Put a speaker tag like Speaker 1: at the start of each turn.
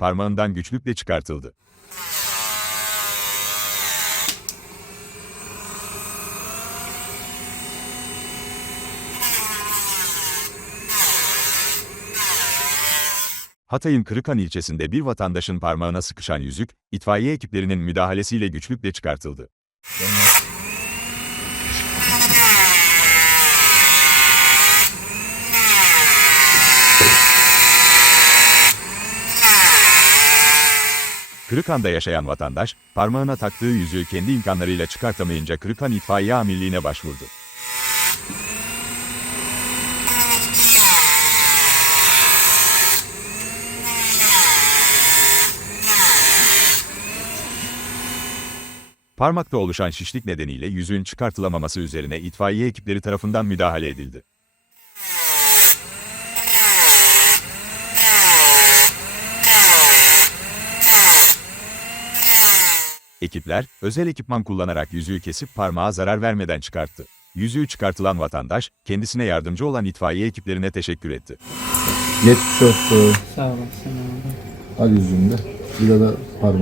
Speaker 1: parmağından güçlükle çıkartıldı. Hatay'ın Kırıkhan ilçesinde bir vatandaşın parmağına sıkışan yüzük, itfaiye ekiplerinin müdahalesiyle güçlükle çıkartıldı. Kırıkhan'da yaşayan vatandaş, parmağına taktığı yüzüğü kendi imkanlarıyla çıkartamayınca Kırıkhan İtfaiye Amirliği'ne başvurdu. Parmakta oluşan şişlik nedeniyle yüzüğün çıkartılamaması üzerine itfaiye ekipleri tarafından müdahale edildi. Ekipler, özel ekipman kullanarak yüzüğü kesip parmağa zarar vermeden çıkarttı. Yüzüğü çıkartılan vatandaş, kendisine yardımcı olan itfaiye ekiplerine teşekkür etti.
Speaker 2: Geçmiş olsun.
Speaker 3: Sağ olasın abi.
Speaker 2: Al yüzünde. Burada da parmak.